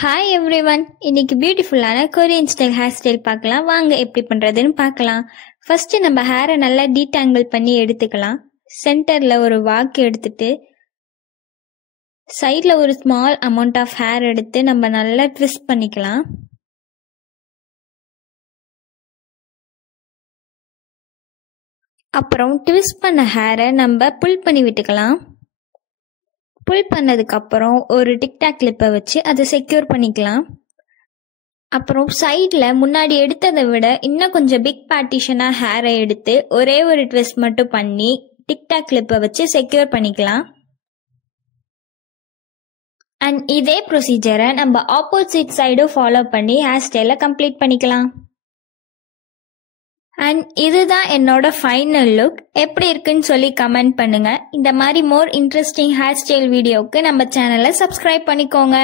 Hi everyone, இன்னைக்கு பியூட்டிஃபுல்லான Korean style hair style பார்க்கலாம். வாங்க எப்படி பண்ணுறதுன்னு பார்க்கலாம். ஃபர்ஸ்ட் நம்ம ஹேரை நல்லா டீடாங்கிள் பண்ணி எடுத்துக்கலாம். சென்டரில் ஒரு வாக்கு எடுத்துட்டு சைடில் ஒரு ஸ்மால் அமௌண்ட் ஆஃப் ஹேர் எடுத்து நம்ம நல்லா ட்விஸ்ட் பண்ணிக்கலாம். அப்புறம் ட்விஸ்ட் பண்ண ஹேரை நம்ம புல் பண்ணி விட்டுக்கலாம். புல் பண்ணதுக்கப்புறம் ஒரு டிக்டாக் கிளிப்பை வச்சு அதை செக்யூர் பண்ணிக்கலாம். அப்புறம் சைடில் முன்னாடி எடுத்ததை விட இன்னும் கொஞ்சம் பிக் பார்ட்டிஷனாக ஹேரை எடுத்து ஒரே ஒரு ட்விஸ்ட் மட்டும் பண்ணி டிக்டாக் கிளிப்பை வச்சு செக்யூர் பண்ணிக்கலாம். அண்ட் இதே ப்ரொசீஜரை நம்ம ஆப்போசிட் சைடும் ஃபாலோ பண்ணி ஹேர் ஸ்டைலை கம்ப்ளீட் பண்ணிக்கலாம். அண்ட் இதுதான் என்னோட ஃபைனல் லுக். எப்படி இருக்குன்னு சொல்லி கமெண்ட் பண்ணுங்க. இந்த மாதிரி மோர் இன்ட்ரெஸ்டிங் ஹேர் ஸ்டைல் வீடியோவுக்கு நம்ம சேனலை சப்ஸ்கிரைப் பண்ணிக்கோங்க.